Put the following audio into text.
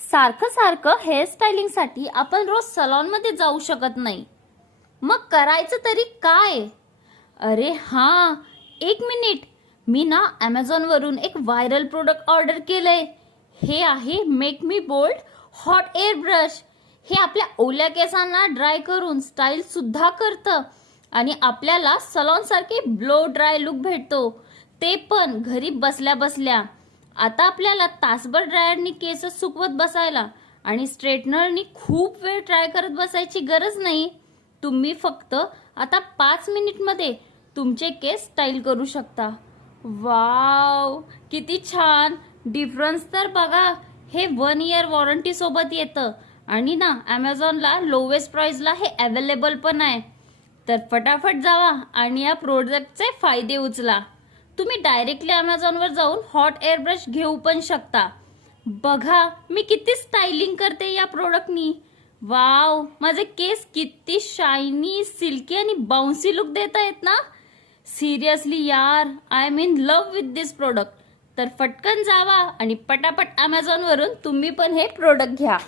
सारखं सारखं हेअरस्टायलिंगसाठी आपण रोज सलॉनमध्ये जाऊ शकत नाही. मग करायचं तरी काय? अरे हां, एक मिनिट. मी ना ॲमेझॉनवरून एक व्हायरल प्रोडक्ट ऑर्डर केलंय. हे आहे make me bold hot air brush. हे आपल्या ओल्या केसांना ड्राय करून स्टाईल सुद्धा करतं आणि आपल्याला सलॉनसारखे ब्लो ड्राय लुक भेटतो, ते पण घरी बसल्या बसल्या. आता आपल्याला तासभर ड्रायरनी केस सुकवत बसायला आणि स्ट्रेटनरनी खूप वेळ ट्राय करत बसायची गरज नाही. तुम्ही फक्त आता 5 मिनिटमध्ये तुमचे केस स्टाईल करू शकता. वाव, किती छान! डिफरन्स तर बघा. हे 1 इयर वॉरंटी सोबत येतं आणि ना ॲमेझॉनला लोवेस्ट प्राइसला हे अवेलेबल पण आहे. तर फटाफट जावा आणि या प्रोडक्टचे फायदे उचला. तुम्ही डायरेक्टली ॲमेझॉनवर जाऊन हॉट एअर ब्रश घेऊ पण शकता. बघा मी किती स्टायलिंग करते या प्रोडक्टनी. वाव, माझे केस किती शायनी, सिल्की आणि बाउन्सी लुक देत आहेत ना. सिरियसली यार, I am in love with this product. तर फटकन जावा आणि पटापट ॲमेझॉनवरून तुम्ही पण हे प्रोडक्ट घ्या.